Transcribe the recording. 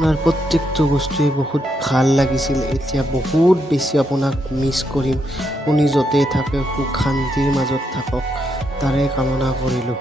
আপোনাৰ প্ৰত্যেকটো বস্তুৱে বহুত ভাল লাগিছিল। এতিয়া বহুত বেছি আপোনাক মিছ কৰিম। আপুনি য'তেই থাকে সুখ শান্তিৰ মাজত থাকক তাৰে কামনা কৰিলোঁ।